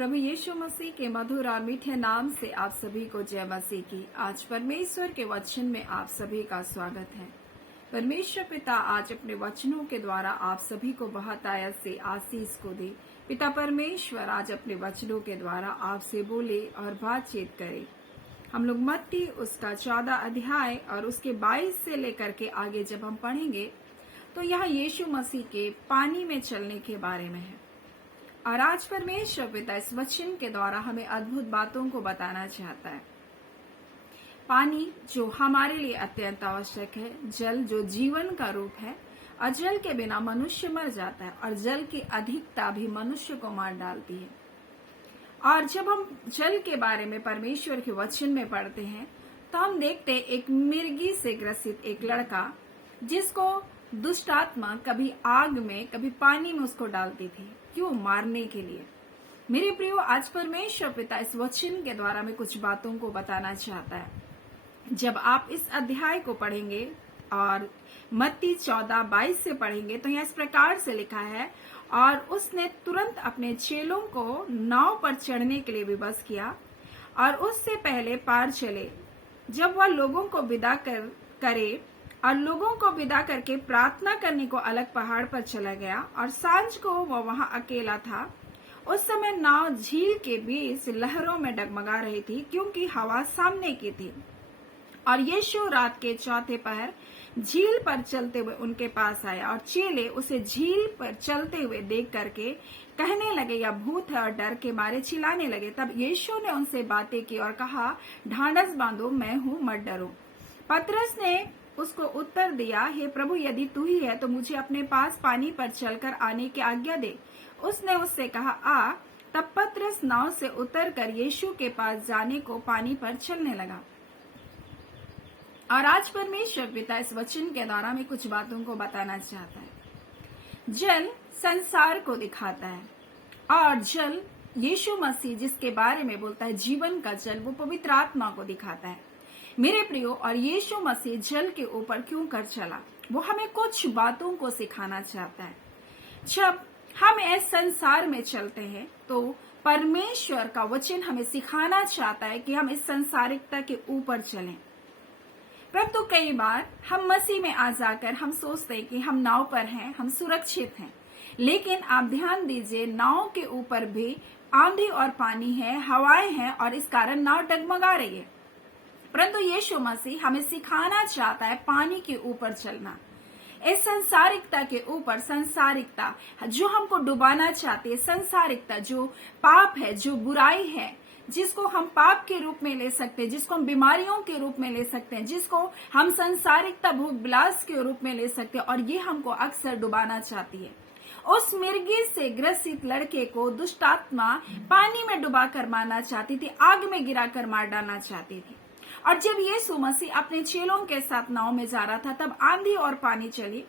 प्रभु यीशु मसीह के मधुर और मीठे नाम से आप सभी को जय मसीह की। आज परमेश्वर के वचन में आप सभी का स्वागत है। परमेश्वर पिता आज अपने वचनों के द्वारा आप सभी को बहुत आयत से आशीष को दे। पिता परमेश्वर आज अपने वचनों के द्वारा आपसे बोले और बातचीत करे। हम लोग मत्ती उसका 14 अध्याय और उसके 22 से लेकर के आगे जब हम पढ़ेंगे तो यह यीशु मसीह के पानी में चलने के बारे में है। और आज परमेश्वर पिता इस वचन के द्वारा हमें अद्भुत बातों को बताना चाहता है। पानी जो हमारे लिए अत्यंत आवश्यक है, जल जो जीवन का रूप है, और जल के बिना मनुष्य मर जाता है और जल की अधिकता भी मनुष्य को मार डालती है। और जब हम जल के बारे में परमेश्वर के वचन में पढ़ते हैं तो हम देखते हैं एक मिर्गी से ग्रसित एक लड़का जिसको दुष्ट आत्मा कभी आग में कभी पानी में उसको डालती थी, क्यों? मारने के लिए। मेरे प्रियो, आज परमेश्वर पिता इस वचन के द्वारा में कुछ बातों को बताना चाहता है। जब आप इस अध्याय को पढ़ेंगे और मत्ती 14:22 से पढ़ेंगे तो यह इस प्रकार से लिखा है, और उसने तुरंत अपने चेलों को नाव पर चढ़ने के लिए विवश किया और उससे पहले पार चले। जब वह लोगों को विदा करे और लोगों को विदा करके प्रार्थना करने को अलग पहाड़ पर चला गया, और सांझ को वह वहां अकेला था। उस समय नाव झील के बीच लहरों में डगमगा रही थी, क्योंकि हवा सामने की थी। और यीशु रात के चौथे पहर झील पर चलते हुए उनके पास आया, और चेले उसे झील पर चलते हुए देख करके कहने लगे, यह भूत है, और डर के मारे चिल्लाने लगे। तब यीशु ने उनसे बातें की और कहा, ढांढस बांधो, मैं हूँ, मत डरो। पतरस ने उसको उत्तर दिया, हे प्रभु, यदि तू ही है तो मुझे अपने पास पानी पर चलकर आने की आज्ञा दे। उसने उससे कहा, आ। तब पतरस नाव से उतरकर यीशु के पास जाने को पानी पर चलने लगा। और आज परमेश्वर पिता इस वचन के द्वारा में कुछ बातों को बताना चाहता है। जल संसार को दिखाता है, और जल यीशु मसीह जिसके बारे में बोलता है जीवन का जल, वो पवित्र आत्मा को दिखाता है। मेरे प्रियो, और यीशु मसीह जल के ऊपर क्यों कर चला, वो हमें कुछ बातों को सिखाना चाहता है। जब हम इस संसार में चलते हैं तो परमेश्वर का वचन हमें सिखाना चाहता है कि हम इस संसारिकता के ऊपर चलें। परंतु कई बार हम मसीह में आ जाकर हम सोचते हैं कि हम नाव पर हैं, हम सुरक्षित हैं। लेकिन आप ध्यान दीजिए, नाव के ऊपर भी आंधी और पानी है, हवाएं हैं, और इस कारण नाव डगमगा रही है। परंतु यीशु मसीह हमें सिखाना चाहता है पानी के ऊपर चलना। इस संसारिकता के ऊपर, संसारिकता जो हमको डुबाना चाहती है, संसारिकता जो पाप है, जो बुराई है, जिसको हम पाप के रूप में ले सकते हैं, जिसको हम बीमारियों के रूप में ले सकते हैं, जिसको हम संसारिकता भोग विलास के रूप में ले सकते हैं, और ये हमको अक्सर डुबाना चाहती है। उस मिर्गी से ग्रसित लड़के को दुष्ट आत्मा पानी में डुबा कर मारना चाहती थी, आग में गिरा कर मार डालना चाहती थी। और जब यीशु मसीह अपने चेलों के साथ नाव में जा रहा था, तब आंधी और पानी चली,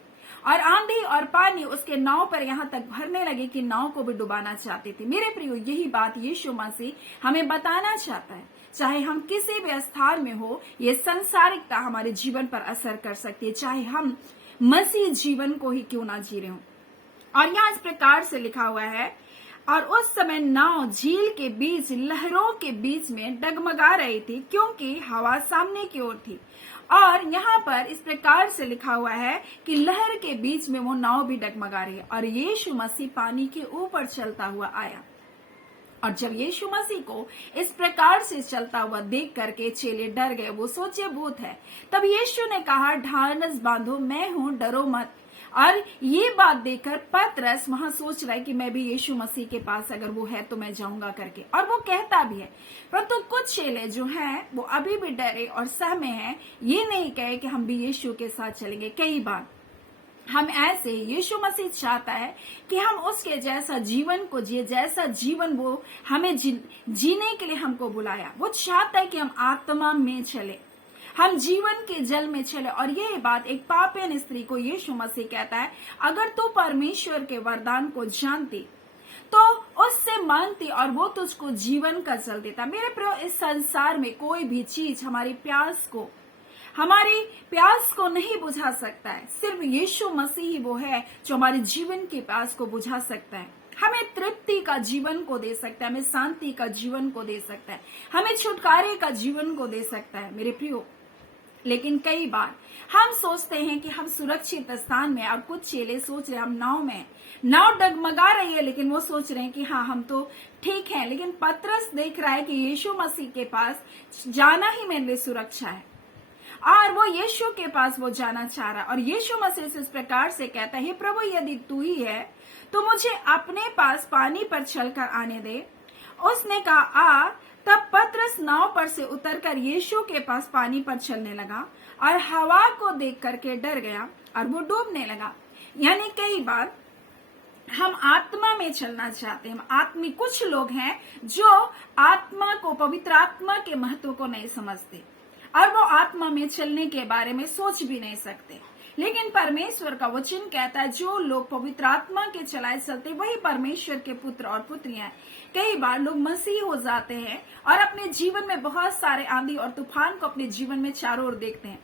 और आंधी और पानी उसके नाव पर यहाँ तक भरने लगे कि नाव को भी डुबाना चाहते थे। मेरे प्रियो, यही बात यीशु मसीह हमें बताना चाहता है। चाहे हम किसी भी स्थान में हो, ये संसारिकता हमारे जीवन पर असर कर सकती है, चाहे हम मसीह जीवन को ही क्यों ना जी रहे हो। और यहाँ इस प्रकार से लिखा हुआ है, और उस समय नाव झील के बीच लहरों के बीच में डगमगा रही थी, क्योंकि हवा सामने की ओर थी। और यहाँ पर इस प्रकार से लिखा हुआ है कि लहर के बीच में वो नाव भी डगमगा रही है, और यीशु मसीह पानी के ऊपर चलता हुआ आया। और जब यीशु मसीह को इस प्रकार से चलता हुआ देख करके चेले डर गए, वो सोचे भूत है। तब यीशु ने कहा, ढांढस बांधो, मैं हूँ, डरो मत। और ये बात देखकर पतरस वहां सोच रहा है कि मैं भी यीशु मसीह के पास अगर वो है तो मैं जाऊंगा करके, और वो कहता भी है। परंतु कुछ चेले जो हैं वो अभी भी डरे और सहमे हैं, ये नहीं कहे कि हम भी यीशु के साथ चलेंगे। कई बार हम ऐसे, यीशु मसीह चाहता है कि हम उसके जैसा जीवन को जिए, जैसा जीवन वो हमें जीने के लिए हमको बुलाया। वो चाहता है कि हम आत्मा में चले, हम जीवन के जल में चले। और यही बात एक पापिन स्त्री को यीशु मसीह कहता है, अगर तू परमेश्वर के वरदान को जानती तो उससे मांगती और वो तुझको जीवन का जल देता। मेरे प्रियो, इस संसार में कोई भी चीज हमारी प्यास को नहीं बुझा सकता है। सिर्फ यीशु मसीह ही वो है जो हमारे जीवन की प्यास को बुझा सकता है। हमें तृप्ति का जीवन को दे सकता है, हमें शांति का जीवन को दे सकता है, हमें छुटकारे का जीवन को दे सकता है मेरे प्रियो। लेकिन कई बार हम सोचते हैं कि हम सुरक्षित स्थान में, और कुछ चेले सोच रहे हैं हम नाव में, नाव डगमगा रही है लेकिन वो सोच रहे हैं कि हाँ हम तो ठीक है। लेकिन पतरस देख रहा है कि यीशु मसीह के पास जाना ही मेरे लिए सुरक्षा है, और वो यीशु के पास वो जाना चाह रहा है। और यीशु मसीह से इस प्रकार से कहता है, हे प्रभु यदि तू ही है तो मुझे अपने पास पानी पर चलकर आने दे। उसने कहा आ। तब पतरस नाव पर से उतरकर यीशु के पास पानी पर चलने लगा और हवा को देख करके डर गया और वो डूबने लगा। यानी कई बार हम आत्मा में चलना चाहते हैं, आत्मिक कुछ लोग हैं जो आत्मा को, पवित्र आत्मा के महत्व को नहीं समझते और वो आत्मा में चलने के बारे में सोच भी नहीं सकते। लेकिन परमेश्वर का वचन कहता है जो लोग पवित्र आत्मा के चलाए चलते वही परमेश्वर के पुत्र और पुत्रियां हैं। कई बार लोग मसीह हो जाते हैं और अपने जीवन में बहुत सारे आंधी और तूफान को अपने जीवन में चारों ओर देखते हैं,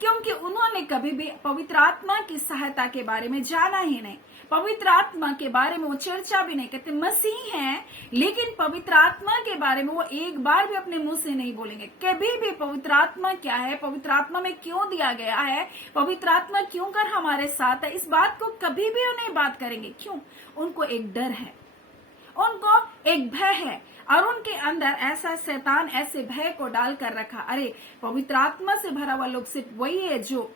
क्योंकि उन्होंने कभी भी पवित्र आत्मा की सहायता के बारे में जाना ही नहीं, पवित्र आत्मा के बारे में वो चर्चा भी नहीं करते। मसीह हैं लेकिन पवित्र आत्मा के बारे में वो एक बार भी अपने मुंह से नहीं बोलेंगे। कभी भी पवित्र आत्मा क्या है, पवित्र आत्मा में क्यों दिया गया है, पवित्र आत्मा क्यों कर हमारे साथ है, इस बात को कभी भी वो नहीं बात करेंगे। क्यों? उनको एक डर है, उनको एक भय है, और उनके अंदर ऐसा शैतान ऐसे भय को डाल कर रखा। अरे पवित्र आत्मा से भरा हुआ लोग सिर्फ वही है जो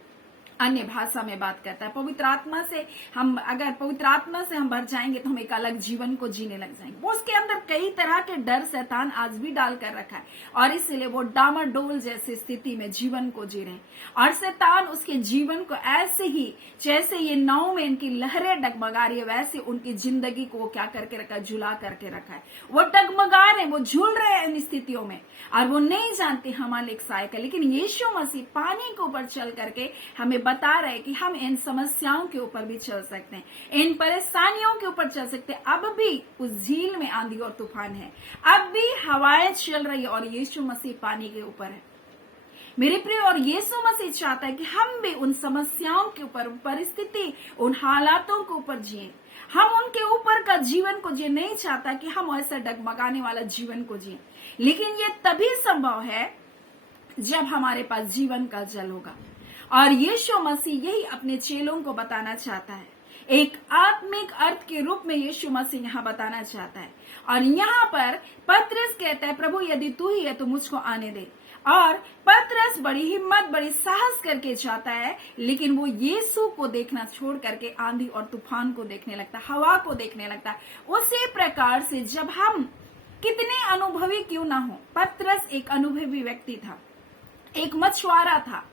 अन्य भाषा में बात करता है। पवित्र आत्मा से हम, अगर पवित्र आत्मा से हम भर जाएंगे तो हम एक अलग जीवन को जीने लग जाएंगे। वो उसके अंदर कई तरह के डर शैतान आज भी डाल कर रखा है, और इसलिए वो डामाडोल जैसी स्थिति में जीवन को जी रहे हैं। और शैतान उसके जीवन को ऐसे ही, जैसे ये नाव में इनकी लहरें डगमगा रही है, वैसे उनकी जिंदगी को वो क्या करके रखा है, झुला करके रखा है। वो डगमगा रहे हैं, वो झूल रहे हैं इन स्थितियों में, और वो नहीं जानते हमारे एक सहायक है। लेकिन यीशु मसीह पानी के ऊपर चल करके हमें बता रहे कि हम इन समस्याओं के ऊपर भी चल सकते हैं, इन परेशानियों के ऊपर चल सकते हैं। अब भी उस झील में आंधी और तूफान है, अब भी हवाएं चल रही है, और यीशु मसीह पानी के ऊपर है मेरे प्रिय। और यीशु मसीह चाहता है कि हम भी उन समस्याओं के ऊपर, परिस्थिति, उन हालातों के ऊपर जिए। हम उनके ऊपर का जीवन को जिए, नहीं चाहता कि हम ऐसा डगमगाने वाला जीवन को जिए। लेकिन ये तभी संभव है जब हमारे पास जीवन का जल होगा, और यीशु मसीह यही अपने चेलों को बताना चाहता है। एक आत्मिक अर्थ के रूप में यीशु मसीह यहाँ बताना चाहता है। और यहाँ पर पतरस कहता है प्रभु यदि तू ही है तो मुझको आने दे। और पतरस बड़ी हिम्मत, बड़ी साहस करके जाता है, लेकिन वो यीशु को देखना छोड़ करके आंधी और तूफान को देखने लगता है, हवा को देखने लगता है। उसी प्रकार से जब हम कितने अनुभवी क्यों ना हो, पतरस एक अनुभवी व्यक्ति था, एक मछुआरा था,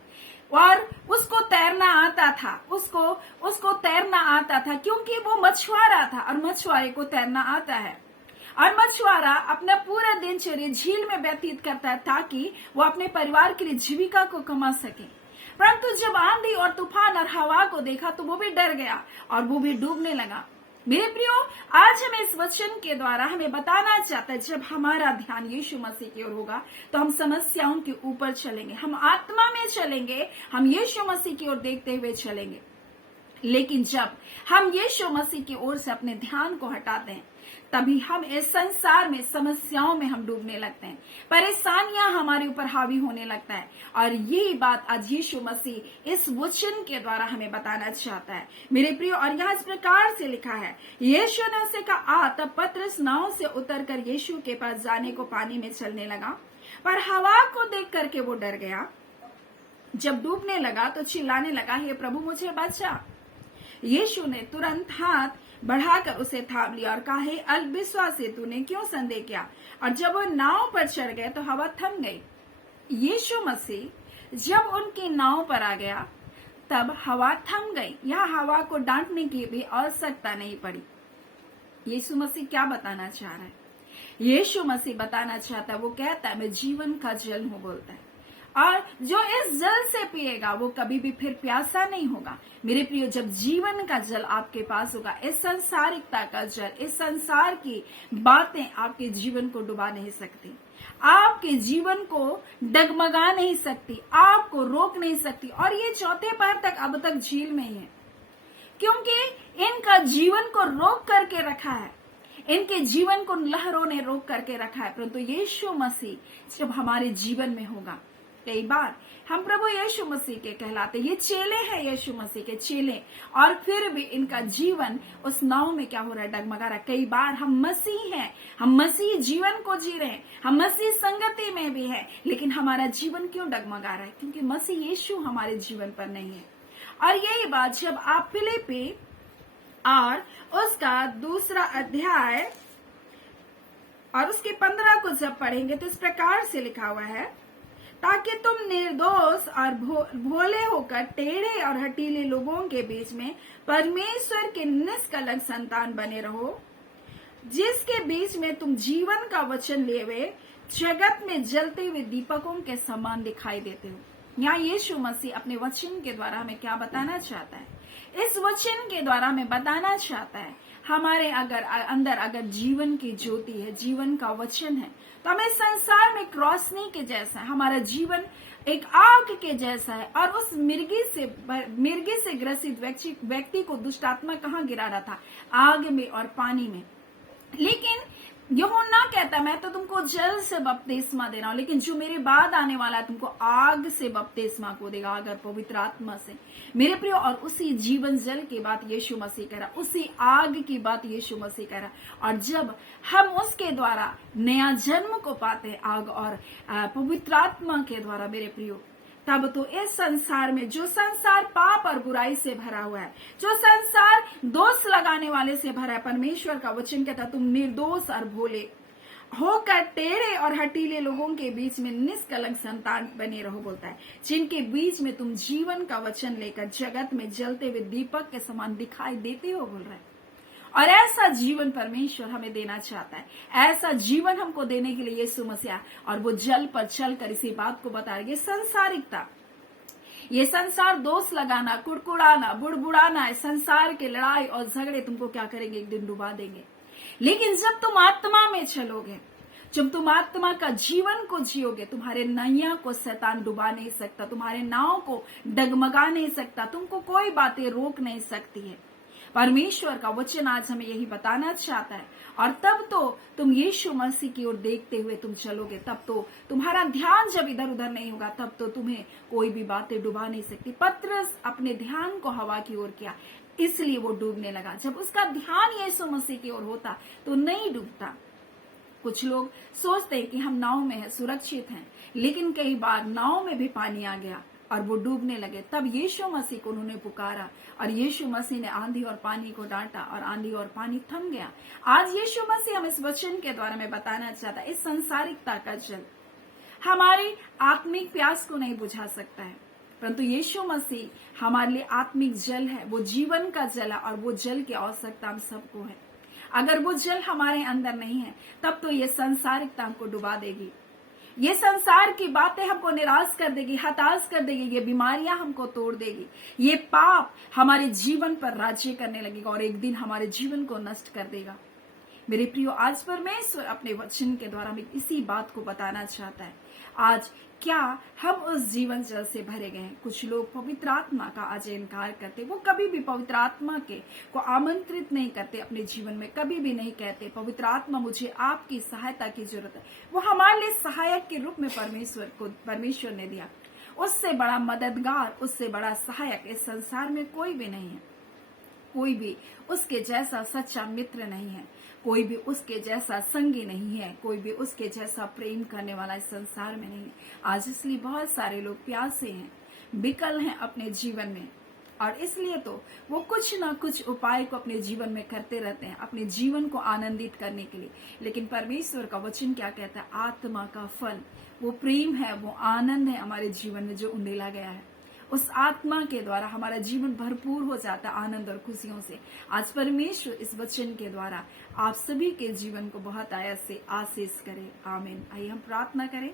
और उसको तैरना आता था, उसको तैरना आता था क्योंकि वो मछुआरा था, और मछुआरे को तैरना आता है। और मछुआरा अपना पूरा दिनचर्या झील में व्यतीत करता है ताकि वो अपने परिवार के लिए जीविका को कमा सके। परंतु जब आंधी और तूफान और हवा को देखा तो वो भी डर गया और वो भी डूबने लगा। मेरे प्रियो, आज हमें इस वचन के द्वारा हमें बताना चाहता है जब हमारा ध्यान यीशु मसीह की ओर होगा तो हम समस्याओं के ऊपर चलेंगे, हम आत्मा में चलेंगे, हम यीशु मसीह की ओर देखते हुए चलेंगे। लेकिन जब हम यीशु मसीह की ओर से अपने ध्यान को हटाते हैं तभी हम इस संसार में समस्याओं में हम डूबने लगते हैं, परेशानियां हमारे ऊपर हावी होने लगता है। और यही बात आज यीशु मसीह इस वचन के द्वारा हमें बताना चाहता है मेरे प्रियो। और यहाँ इस प्रकार से लिखा है, यीशु ने उसे कहा आ। तब पतरस नाव से उतरकर यीशु के पास जाने को पानी में चलने लगा, पर हवा को देख करके वो डर गया। जब डूबने लगा तो चिल्लाने लगा, हे प्रभु मुझे बचा। यीशु ने तुरंत हाथ बढ़ाकर उसे थाम लिया और कहा, हे अल्पविश्वासी, तूने क्यों संदेह किया। और जब वो नाव पर चढ़ गए तो हवा थम गई। यीशु मसीह जब उनकी नाव पर आ गया तब हवा थम गई। यह हवा को डांटने की भी आवश्यकता नहीं पड़ी। यीशु मसीह क्या बताना चाह रहा है? यीशु मसीह बताना चाहता है, वो कहता है मैं जीवन का जल हूं, बोलता है, और जो इस जल से पिएगा वो कभी भी फिर प्यासा नहीं होगा। मेरे प्रियो, जब जीवन का जल आपके पास होगा, इस संसारिकता का जल, इस संसार की बातें आपके जीवन को डुबा नहीं सकती, आपके जीवन को डगमगा नहीं सकती, आपको रोक नहीं सकती। और ये चौथे पहर तक अब तक झील में ही है, क्योंकि इनका जीवन को रोक करके रखा है, इनके जीवन को लहरों ने रोक करके रखा है। परंतु यीशु मसीह जब हमारे जीवन में होगा, कई बार हम प्रभु यीशु मसीह के कहलाते, ये चेले हैं यीशु मसीह के चेले, और फिर भी इनका जीवन उस नाव में क्या हो रहा है, डगमगा रहा है। कई बार हम मसीह हैं, हम मसीह जीवन को जी रहे हैं, हम मसीह संगति में भी है, लेकिन हमारा जीवन क्यों डगमगा रहा है? क्योंकि मसीह यीशु हमारे जीवन पर नहीं है। और यही बात जब आप फिलिप्पी और उसका 2 अध्याय और उसके 15 को जब पढ़ेंगे तो इस प्रकार से लिखा हुआ है, ताकि तुम निर्दोष और भोले होकर टेढ़े और हठीले लोगों के बीच में परमेश्वर के निष्कलंक संतान बने रहो, जिसके बीच में तुम जीवन का वचन लिए हुए जगत में जलते हुए दीपकों के समान दिखाई देते हो। यहाँ यीशु मसीह अपने वचन के द्वारा हमें क्या बताना चाहता है? इस वचन के द्वारा हमें बताना चाहता है, हमारे अंदर अगर जीवन की ज्योति है, जीवन का वचन है, तो हमें संसार में रोशनी के जैसा है। हमारा जीवन एक आग के जैसा है। और उस मिर्गी से ग्रसित व्यक्ति को दुष्ट आत्मा कहाँ गिरा रहा था? आग में और पानी में। लेकिन यूहन्ना कहता है, मैं तो तुमको जल से बपतिस्मा दे रहा हूं, लेकिन जो मेरे बाद आने वाला है तुमको आग से बपतिस्मा को देगा, अगर पवित्र आत्मा से। मेरे प्रियो, और उसी जीवन जल की बात यीशु मसीह कह रहा, उसी आग की बात यीशु मसीह कह रहा। और जब हम उसके द्वारा नया जन्म को पाते, आग और पवित्र आत्मा के द्वारा मेरे प्रियो, तब तो इस संसार में, जो संसार पाप और बुराई से भरा हुआ है, जो संसार दोष लगाने वाले से भरा है, परमेश्वर का वचन कहता तुम निर्दोष और भोले होकर टेढ़े और हठीले लोगों के बीच में निष्कलंक संतान बने रहो, बोलता है, जिनके बीच में तुम जीवन का वचन लेकर जगत में जलते हुए दीपक के समान दिखाई देते हो, बोल रहा है। और ऐसा जीवन परमेश्वर हमें देना चाहता है। ऐसा जीवन हमको देने के लिए यीशु मसीह, और वो जल पर चलकर इसी बात को बता रहे। संसारिकता, ये संसार दोष लगाना, कुड़कुड़ाना, बुड़बुड़ाना, संसार के लड़ाई और झगड़े तुमको क्या करेंगे? एक दिन डुबा देंगे। लेकिन जब तुम आत्मा में चलोगे, जब तुम आत्मा का जीवन को जियोगे, तुम्हारे नैया को शैतान डुबा नहीं सकता, तुम्हारे नाव को डगमगा नहीं सकता, तुमको कोई बातें रोक नहीं सकती है। परमेश्वर का वचन आज हमें यही बताना चाहता है। और तब तो तुम यीशु मसीह की ओर देखते हुए तुम चलोगे, तब तो तुम्हारा ध्यान जब इधर उधर नहीं होगा, तब तो तुम्हें कोई भी बातें डुबा नहीं सकती। पतरस अपने ध्यान को हवा की ओर किया, इसलिए वो डूबने लगा। जब उसका ध्यान यीशु मसीह की ओर होता तो नहीं डूबता। कुछ लोग सोचते हैं कि हम नाव में हैं, सुरक्षित हैं, लेकिन कई बार नाव में भी पानी आ गया और वो डूबने लगे। तब यीशु मसीह को उन्होंने पुकारा और यीशु मसीह ने आंधी और पानी को डांटा और आंधी और पानी थम गया। आज यीशु मसीह हम इस वचन के द्वारा में बताना चाहता है, इस संसारिकता का जल हमारी आत्मिक प्यास को नहीं बुझा सकता है, परंतु यीशु मसीह हमारे लिए आत्मिक जल है। वो जीवन का जल है और वो जल की आवश्यकता हम सबको है। अगर वो जल हमारे अंदर नहीं है, तब तो ये संसारिकता हमको डुबा देगी। ये संसार की बातें हमको निराश कर देगी, हताश कर देगी, ये बीमारियां हमको तोड़ देगी, ये पाप हमारे जीवन पर राज्य करने लगेगा और एक दिन हमारे जीवन को नष्ट कर देगा। मेरे प्रियो, आज परमेश्वर अपने वचन के द्वारा हमें इसी बात को बताना चाहता है। आज क्या हम उस जीवन जल से भरे गए हैं? कुछ लोग पवित्र आत्मा का आज इनकार करते, वो कभी भी पवित्र आत्मा को आमंत्रित नहीं करते अपने जीवन में, कभी भी नहीं कहते पवित्र आत्मा मुझे आपकी सहायता की जरूरत है। वो हमारे लिए सहायक के रूप में परमेश्वर ने दिया। उससे बड़ा मददगार, उससे बड़ा सहायक इस संसार में कोई भी नहीं है। कोई भी उसके जैसा सच्चा मित्र नहीं है, कोई भी उसके जैसा संगी नहीं है, कोई भी उसके जैसा प्रेम करने वाला इस संसार में नहीं है। आज इसलिए बहुत सारे लोग प्यासे हैं, विकल हैं अपने जीवन में, और इसलिए तो वो कुछ ना कुछ उपाय को अपने जीवन में करते रहते हैं अपने जीवन को आनंदित करने के लिए। लेकिन परमेश्वर का वचन क्या कहता है? आत्मा का फल वो प्रेम है, वो आनंद है हमारे जीवन में जो उंडेला गया है। उस आत्मा के द्वारा हमारा जीवन भरपूर हो जाता है आनंद और खुशियों से। आज परमेश्वर इस वचन के द्वारा आप सभी के जीवन को बहुत आयत से आशीष करे। आमीन। आइए हम प्रार्थना करें।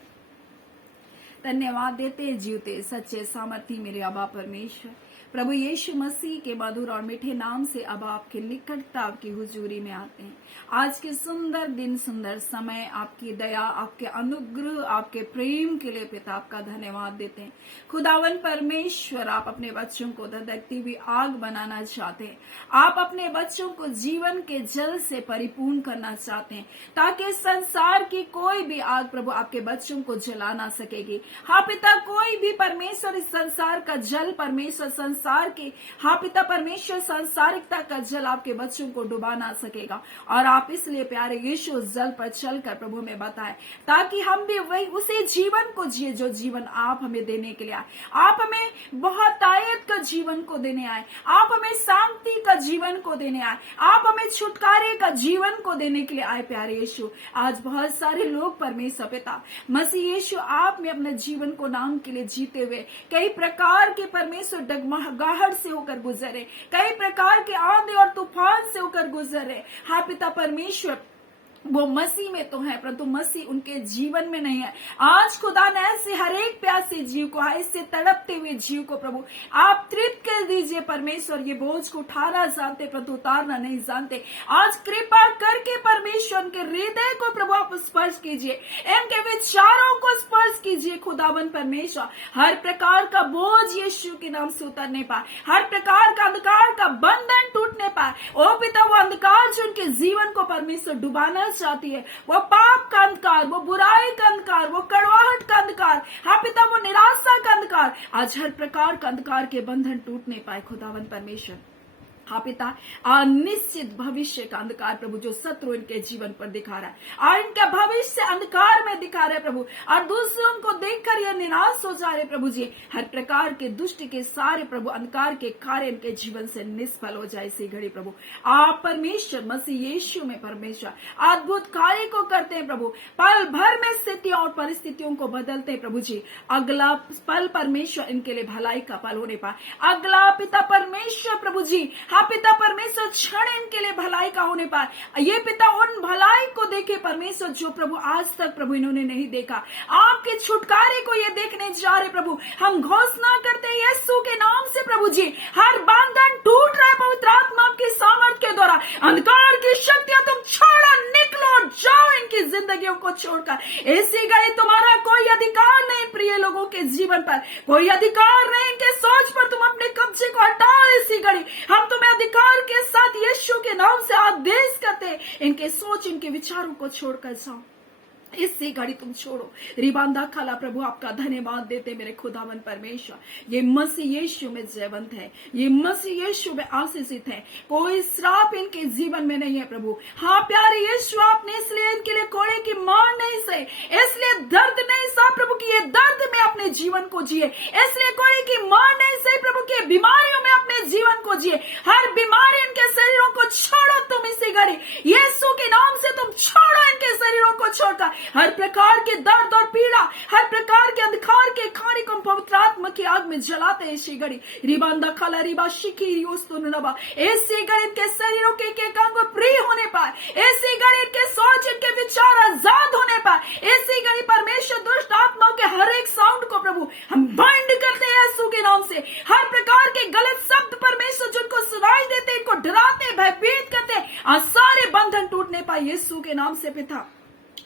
धन्यवाद देते जीवते सच्चे सामर्थी मेरे अबा परमेश्वर, प्रभु यीशु मसीह के मधुर और मीठे नाम से अब आपके निकटता, आपकी हुजूरी में आते हैं। आज के सुंदर दिन, सुंदर समय, आपकी दया, आपके अनुग्रह, आपके प्रेम के लिए पिता आपका धन्यवाद देते हैं। खुदावन परमेश्वर, आप अपने बच्चों को धधकती हुई आग बनाना चाहते हैं। आप अपने बच्चों को जीवन के जल से परिपूर्ण करना चाहते हैं, ताकि संसार की कोई भी आग प्रभु आपके बच्चों को जला ना सकेगी। हाँ पिता, कोई भी परमेश्वर इस संसार का जल, परमेश्वर संसार के, हाँ पिता परमेश्वर सांसारिकता का जल आपके बच्चों को डुबा ना सकेगा। और आप इसलिए प्यारे यीशु उस जल पर चलकर प्रभु में बताए, ताकि हम भी वही उसी जीवन को जिए जो जीवन आप हमें देने के लिए आए। आप हमें बहुतायत का जीवन को देने आए, आप हमें शांति का जीवन को देने आए, आप हमें छुटकारे का जीवन को देने के लिए आए। प्यारे यीशु, आज बहुत सारे लोग परमेश्वर पिता मसीह यीशु आप में अपने जीवन को नाम के लिए जीते हुए कई प्रकार के परमेश्वर डगमगाहट से होकर गुजरे, कई प्रकार के आंधी और तूफान से होकर गुजरे। हाँ पिता परमेश्वर, वो मसीह में तो है, परंतु मसीह उनके जीवन में नहीं है। आज खुदा ने ऐसे हर एक प्यासे जीव को, ऐसे तड़पते हुए जीव को प्रभु आप तृप्त कर दीजिए। परमेश्वर, ये बोझ को उठाना जानते परंतु उतारना नहीं जानते। आज कृपा करके परमेश्वर उनके हृदय को प्रभु आप स्पर्श कीजिए, इनके विचारों को स्पर्श कीजिए। खुदावन परमेश्वर, हर प्रकार का बोझ यीशु के नाम से उतरने पाए, हर प्रकार का अंधकार का बंधन टूटने पाए। ओ पिता, वो अंधकार जो उनके जीवन को परमेश्वर डुबाना चाहती है, वो पाप का अंधकार, वो बुराई का अंधकार, वो कड़वाहट का अंधकार, हाँ पिता वो निराशा का अंधकार, आज हर प्रकार का अंधकार के बंधन टूटने पाए। खुदावन परमेश्वर, हाँ पिता, अनिश्चित भविष्य का अंधकार प्रभु जो शत्रु इनके जीवन पर दिखा रहा है और इनका भविष्य अंधकार में दिखा रहे प्रभु, और दूसरों को देखकर यह निराश हो जा रहे प्रभु जी। हर प्रकार के दुष्ट के सारे प्रभु अंधकार के कार्य इनके जीवन से निष्फल हो जाए इसी घड़ी प्रभु। आप परमेश्वर मसीह यीशु में परमेश्वर अद्भुत कार्य को करते हैं प्रभु, पल भर में स्थितियों और परिस्थितियों को बदलते हैं प्रभु जी। अगला पल परमेश्वर इनके लिए भलाई का पल होने पाए। अगला पिता परमेश्वर प्रभु जी, हाँ पिता परमेश्वर क्षण इनके लिए भलाई का होने पाए। ये पिता उन भलाई को देखे परमेश्वर जो प्रभु आज तक प्रभु इन्होंने नहीं देखा। आपके छुटकारे को ये देखने जा रहे प्रभु। हम घोषणा करते हैं यीशु के नाम से प्रभु जी, हर बंधन टूट रहा है पवित्र आत्मा की सामर्थ्य के द्वारा। अंधकार की शक्तियां तुम छोड़ो, निकलो, जाओ इनकी जिंदगियों को छोड़कर। ऐसी गई तुम्हारा कोई अधिकार नहीं प्रिय लोगों के जीवन पर, कोई अधिकार नहीं इनके सोच पर। तुम अपने कब्जे को हटाओ इसी घड़ी। हम तुम्हें अधिकार के साथ यीशु के नाम से आदेश करते, इनके सोच, इनके विचारों को छोड़कर जाओ इससे घड़ी तुम छोड़ो। रिबांदा खाला प्रभु आपका धन्यवाद देते मेरे खुदावन परमेश्वर। ये मसीह यीशु में जयवंत है, ये मसीह यीशु में आशीषित है, कोई श्राप इनके जीवन में नहीं है प्रभु। हाँ प्यारे यीशु, आपने इसलिए इनके लिए कोड़े की मार नहीं सही, इसलिए दर्द नहीं सहा प्रभु की ये दर्द में अपने जीवन को जिए, इसलिए कोड़े की मार नहीं सही प्रभु की बीमारियों में अपने जीवन को जिए। हर बीमारी इनके शरीरों को छोड़ो तुम इसी घड़ी, यीशु के नाम से तुम छोड़ो इनके शरीरों को छोड़कर। हर प्रकार के दर्द और पीड़ा, हर प्रकार के अंधकार के खाने को पवित्र आत्मा की आग में जलाते हैं इसी घड़ी। रिबांदा खाला रिबा शिखी रियोस्तुनबा, ऐसी घड़ी इनके शरीरों के एक अंग प्रिय होने पाए, ऐसी घड़ी इनके सोच, इनके विचार आजाद होने पाए। ऐसी घड़ी परमेश्वर दुष्ट आत्माओं के हर एक साउंड को प्रभु हम बाइंड करते हैं यीशु के नाम से। हर प्रकार के गलत शब्द परमेश्वर जिनको सुनाई देते, इनको डराते, भयभीत करते, आज सारे बंधन टूटने पाए यीशु के नाम से पिता।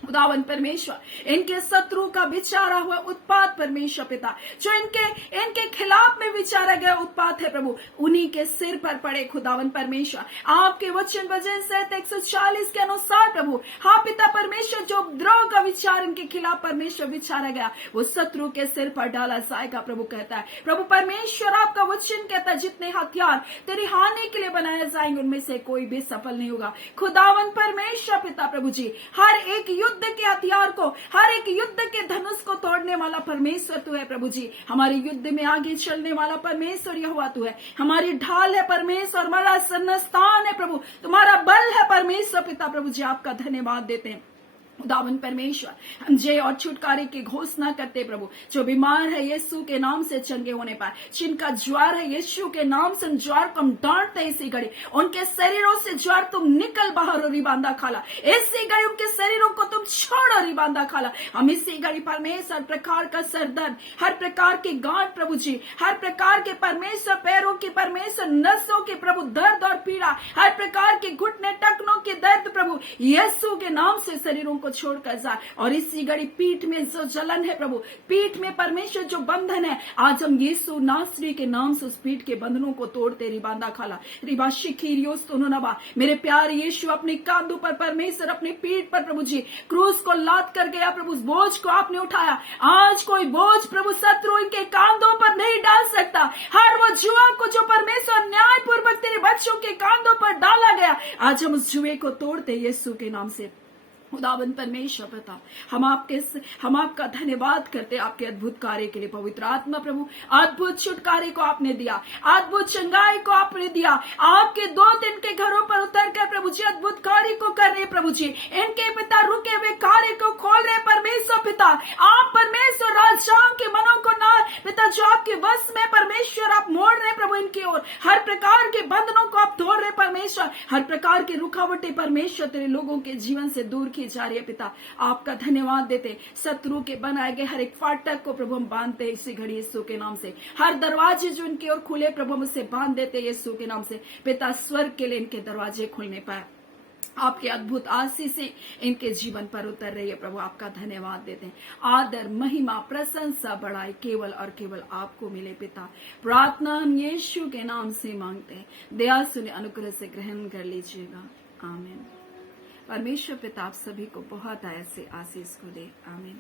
खुदावन परमेश्वर, इनके शत्रु का विचारा हुआ उत्पात परमेश्वर पिता, जो इनके खिलाफ में विचारा गया उत्पात है प्रभु, उन्हीं के सिर पर पड़े खुदावन परमेश्वर। आपके वचन 140 के अनुसार प्रभु, हाँ पिता परमेश्वर, जो द्रोह का विचार इनके खिलाफ परमेश्वर विचारा गया, वो शत्रु के सिर पर डाला जाएगा प्रभु कहता है। प्रभु परमेश्वर, आपका वचन कहता है जितने हथियार तेरी हानि के लिए बनाए जाएंगे उनमें से कोई भी सफल नहीं होगा। खुदावन परमेश्वर पिता प्रभु जी, हर एक युद्ध के हथियार को, हर एक युद्ध के धनुष को तोड़ने वाला परमेश्वर तू है प्रभु जी। हमारे युद्ध में आगे चलने वाला परमेश्वर यहोवा तू है, हमारी ढाल है परमेश्वर, हमारा स्थान है प्रभु, तुम्हारा बल है परमेश्वर पिता प्रभु जी। आपका धन्यवाद देते हैं खुदावन परमेश्वर, हम जय और छुटकारे की घोषणा करते प्रभु। जो बीमार है यीशु के नाम से चंगे होने पाए, जिनका ज्वार है यीशु के नाम से ज्वार को हम डांटते इसी घड़ी, उनके शरीरों से ज्वार तुम निकल बाहर और रिबांदा खाला, इसी घड़ी उनके शरीरों को तुम छोड़ और रिबांदा खाला। हम इसी घड़ी परमेश्वर हर प्रकार का सरदर्द, हर प्रकार की गांठ प्रभु जी, हर प्रकार के परमेश्वर पैरों की परमेश्वर नसों के प्रभु दर्द और पीड़ा, हर प्रकार के घुटने टखनों के दर्द प्रभु यीशु के नाम से शरीरों को छोड़कर जाए। और इसी घड़ी पीठ में जो जलन है प्रभु, पीठ में परमेश्वर जो बंधन है, आज हम यीशु नासरी के नाम से उस पीठ के बंधनों को तोड़ते रिबांदा खाला रिबा शिखीरियोस तो नबा। मेरे प्यारे यीशु अपने कांधों पर परमेश्वर अपनी पीठ पर प्रभु जी क्रूस को लाद कर गया प्रभु, उस बोझ को आपने उठाया। आज कोई बोझ प्रभु शत्रु इनके कांधों पर नहीं डाल सकता। हर वो जुआ को जो परमेश्वर न्यायपूर्वक तेरे बच्चों के कांधों पर डाला गया, आज हम उस जुए को तोड़ते यीशु के नाम से। खुदावन परमेश्वर पिता, हम आपका धन्यवाद करते आपके अद्भुत कार्य के लिए। पवित्र आत्मा प्रभु, अद्भुत छुटकारे को आपने दिया, अद्भुत चंगाई को आपने दिया। आपके 2 दिन के घरों पर उतर कर प्रभु जी अद्भुत कार्य को कर रहे प्रभु जी, इनके पिता रुके हुए कार्य को खोल रहे परमेश्वर पिता। आप परमेश्वर राजाओं के मनों को ना पिता जो आपके वश में परमेश्वर आप मोड़ रहे प्रभु इनकी ओर, हर प्रकार के बंधनों को आप तोड़ रहे परमेश्वर, हर प्रकार की रुकावटें परमेश्वर तेरे लोगों के जीवन से दूर की जा रही है पिता। आपका धन्यवाद देते, शत्रु के बनाए गए हर एक फाटक को प्रभु हम बांधते इसी घड़ी यीशु के नाम से। हर दरवाजे जो इनकी ओर खुले प्रभु हम उसे बांध देते यीशु के नाम से। पिता स्वर्ग के लिए इनके दरवाजे खुलने पाए, आपके अद्भुत आशीष इनके जीवन पर उतर रही है प्रभु। आपका धन्यवाद देते हैं। आदर महिमा प्रशंसा बढ़ाई केवल और केवल आपको मिले पिता। प्रार्थना हम यीशु के नाम से मांगते हैं, दया सुने अनुग्रह से ग्रहण कर लीजिएगा। आमीन। परमेश्वर पिता आप सभी को बहुत ऐसे आशीष को दे। आमीन।